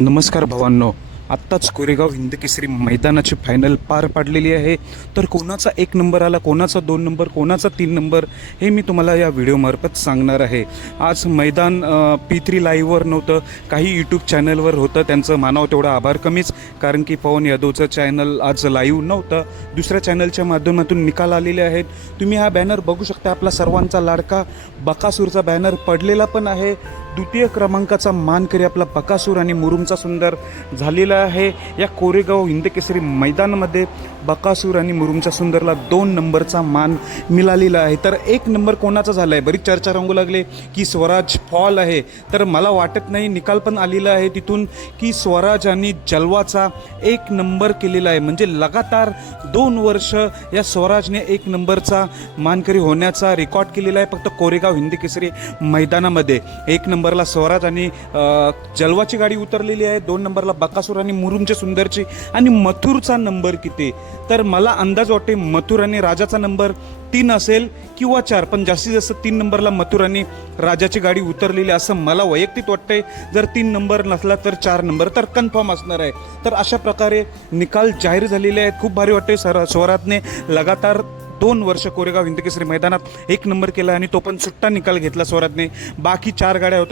नमस्कार भावांनो. आत्ताच कोरेगाव हिंद केसरी मैदानाची फायनल पार पाडलेली आहे. तर कोणाचा एक नंबर आला कोणाचा दोन नंबर कोणाचा तीन नंबर हे मी तुम्हाला या व्हिडिओमार्फत सांगणार आहे. आज मैदान पी थ्री लाईव्हवर नव्हतं काही यूट्यूब चॅनलवर होतं त्यांचं मानाव तेवढा आभार कमीच कारण की पवन यादवचं चॅनल आज लाईव्ह नव्हतं. दुसऱ्या चॅनलच्या माध्यमातून निकाल आलेले आहेत. तुम्ही हा बॅनर बघू शकता आपला सर्वांचा लाडका बकासूरचा बॅनर पडलेला पण आहे. द्वितीय क्रमांकाचा मानकरी आपला बकासूर आणि मुरुमचा सुंदर झालेला आहे. या कोरेगाव हिंदकेसरी मैदानामध्ये बकासूर आणि मुरुमचा सुंदरला दोन नंबरचा मान मिळालेला आहे. तर एक नंबर कोणाचा झाला आहे बरीच चर्चा रंगू लागले की स्वराज फॉल आहे. तर मला वाटत नाही निकाल पण आलेला आहे तिथून की स्वराज आणि जलवाचा एक नंबर केलेला आहे. म्हणजे लगातार दोन वर्ष या स्वराजने एक नंबरचा मानकरी होण्याचा रेकॉर्ड केलेला आहे फक्त कोरेगाव हिंदकेसरी मैदानामध्ये. एक नंबर नंबरला स्वराज आणि जलवाची गाडी उतरलेली आहे. दोन नंबरला बकासूर आणि मुरुमचे सुंदरची. आणि मथुरचा नंबर किती? तर मला अंदाज वाटते मथुर आणि राजाचा नंबर तीन असेल किंवा चार पण जास्तीत जास्त तीन नंबरला मथुर आणि राजाची गाडी उतरलेली आहे असं मला वैयक्तिक वाटतंय. जर तीन नंबर नसला तर चार नंबर तर कन्फर्म असणार आहे. तर अशा प्रकारे निकाल जाहीर झालेले आहेत. खूप भारी वाटते सर स्वराजने लगातार दोन वर्ष कोरेगाव हिंदकेसरी मैदानात एक नंबर केला आणि तो पण सुट्टा निकाल घेतला स्वराजने. बाकी चार गाड्या होत्या.